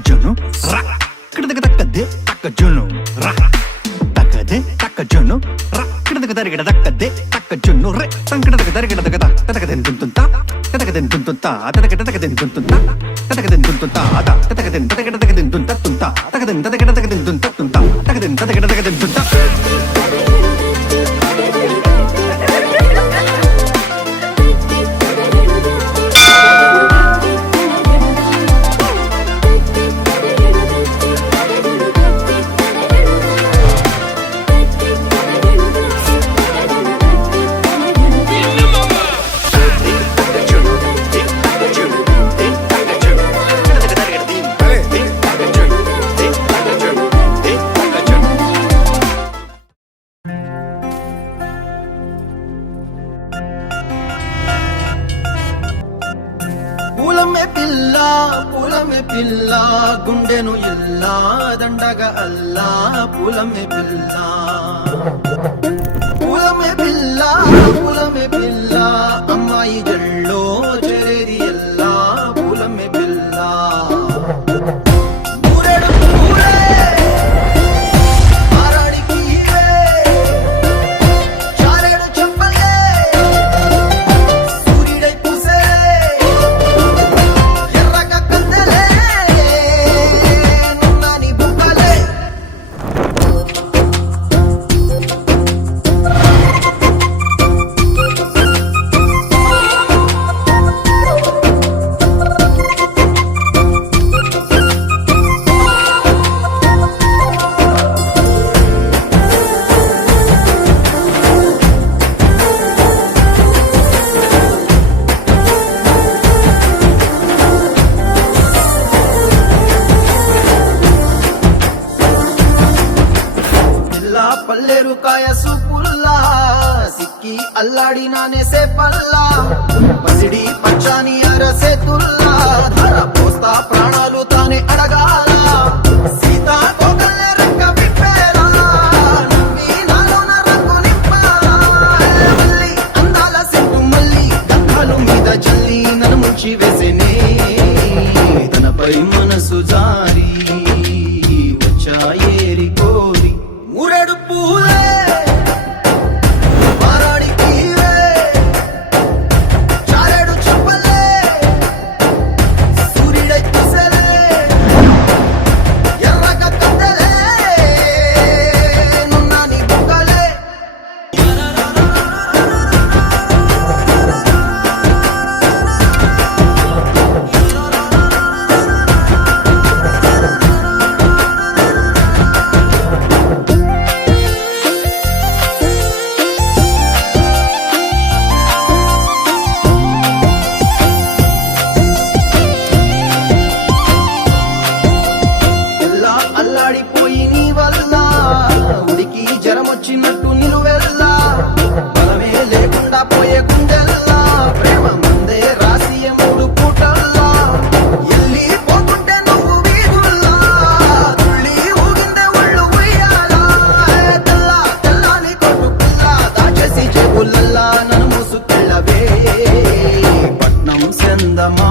Junu, ra, kidakadakade, takajunu, ra, takade, takajunu, ra, kidakadakade, takajunu, re, tankadakadakada, tatakaden tuntunta, tatakaden tuntunta, tatakaden tuntunta, tatakaden tuntunta, tatakaden tunta tunta, tatakaden tunta tunta, tatakaden tunta. పూలమే పిల్ల గుండెను ఇల్లా దండగా అల్లా పూలమే పిల్ల పూలమే పిల్ల అమ్మాయి జల్లో చెరేది ఎల్లా పూలమే పిల్ల పల్లెరుకాయ సూపుల్లా సిక్కి అల్లాడినానే సే పల్లా పసిడి పచ్చాని అరసే తుల్లా ధర పోస్తా ప్రాణాలు తానే అడగాల సీతా కోకల్లే రెక్క విప్పేలా నమ్మి నాలోన రంగు నింపాలా మల్లి అందాల సెట్టు మల్లి గంధాలు మీద జల్లి నన్ను ముంచి వేసేనే తనపై మనసు జారి వచ్చాయేరి కోరి మురడు పూలే మారాడికి చారెడు చెప్పలే సూర్యుడై కుసలే ఎర్రగ కద్దలే నున్నాని బుక్కలే అల్లాడిపోయి నీ వల్ల ఉడికి జరమొచ్చినట్టు నిలువెల్లా బలమే లేకుండా పోయే గుండెల్లా ప్రేమ మందే రాసి మూడు పూటల్లా ఎల్లి పోతుంటే నువ్వు వీధుల్లా తుళ్ళి ఊగిందే ఒళ్ళు ఉయ్యాలా తెల్లని కొట్టు పిల్ల దాచేసి చెవులల్లా నన్ను మూసుకెళ్ళవే పట్నం సెందమా